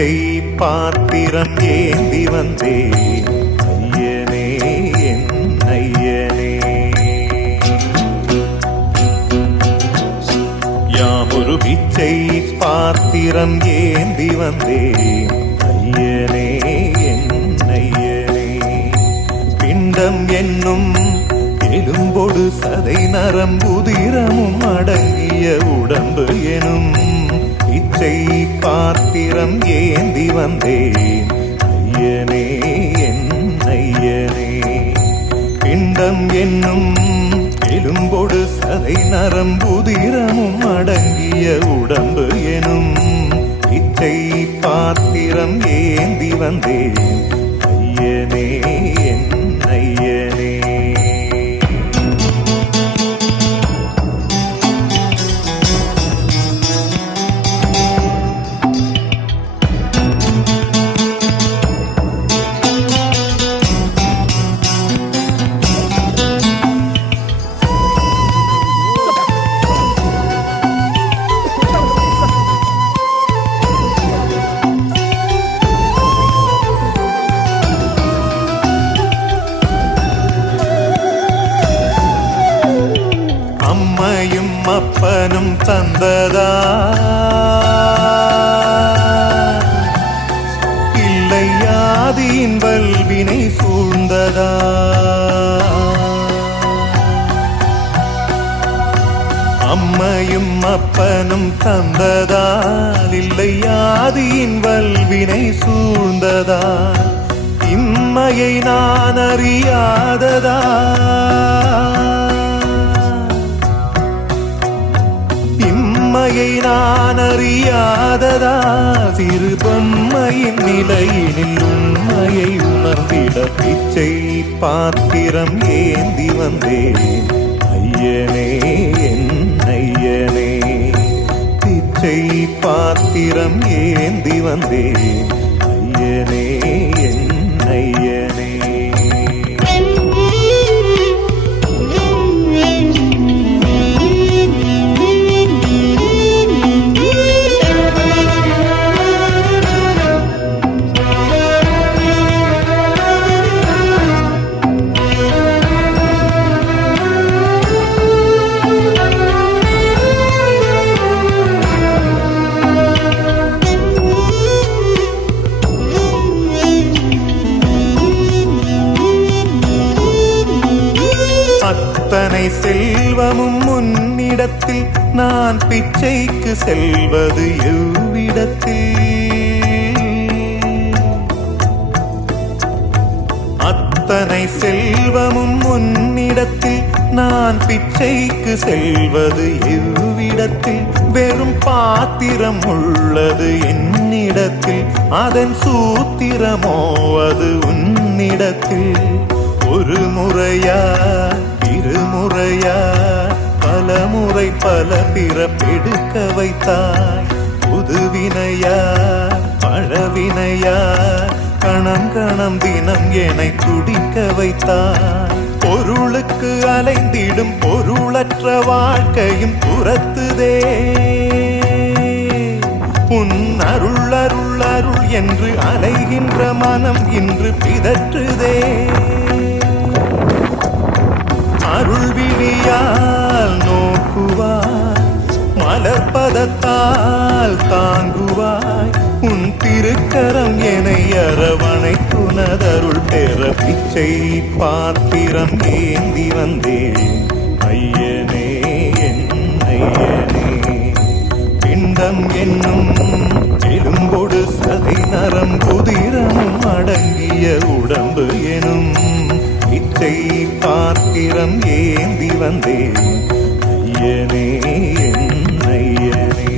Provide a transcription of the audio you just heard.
பிச்சை பாத்திரம் ஏந்தி வந்தேன் ஐயனே என் ஐயனே. யாமொரு பிச்சை பாத்திரம் ஏந்தி வந்தேன் ஐயனே என் ஐயனே. பிண்டம் என்னும் எலும்பொடு சதை நரம்புதிரமும் அடங்கிய உடம்பு எனும் பிச்சை பாத்திரம் ஏந்தி வந்தேன் ஐயனே என் ஐயனே. பிண்டம் என்னும் எலும்பொடு சதை நரம்புதிரமும் அடங்கிய உடம்பு எனும் பிச்சை பாத்திரம் ஏந்தி வந்தேன் ஐயனே என் ஐயனே. அம்மையும் அப்பனும் தந்ததா இல்லை ஆதியின் வல்வினை சூழ்ந்ததா. அம்மையும் அப்பனும் தந்ததால் இல்லை ஆதியின் வல்வினை சூழ்ந்ததா. இம்மையை நான் அறியாததா உண்மையை நான் அறியாததா. சிறு பொம்மையின் நிலையினில் உண்மையை உணர்ந்திட பிச்சை பாத்திரம் ஏந்தி வந்தேன் ஐயனே என் ஐயனே. பிச்சை பாத்திரம் ஏந்தி வந்தேன் ஐயனே என் ஐயனே. அத்தனை செல்வமும் முன்னிடத்தில் நான் பிச்சைக்கு செல்வது எவ்விடத்தில். அத்தனை செல்வமும் முன்னிடத்தில் நான் பிச்சைக்கு செல்வது எவ்விடத்தில். வெறும் பாத்திரம் உள்ளது என்னிடத்தில், அதன் சூத்திரமோ அது உன்னிடத்தில். ஒரு முறையா இருமுறையா பல முறை பல பிறப்பெடுக்க வைத்தாய். புதுவினையா பழவினையா கணம் கணம் தினம் என்னை துடிக்க வைத்தாய். பொருளுக்கு அலைந்திடும் பொருளற்ற வாழ்க்கையும் துரத்துதே. உன் அருள் அருள் அருள் என்று அலைகின்ற மனம் இன்று பிதற்றுதே. அருள் விழியால் நோக்குவாய், மலர்பதத்தால் தாங்குவாய். உன் திருக்கரம் என்னை அரவணைத்துனதருள் பெற பிச்சை பாத்திரம் ஏந்தி வந்தேன் ஐயனே என் ஐயனே. பிண்டம் என்னும் எலும்பொடு சதை நரம்புதிரமும் அடங்கிய உடம்பு எனும் பிச்சை பாத்திரம் ஏந்தி வந்தேன் ஐயனே என் ஐயனே.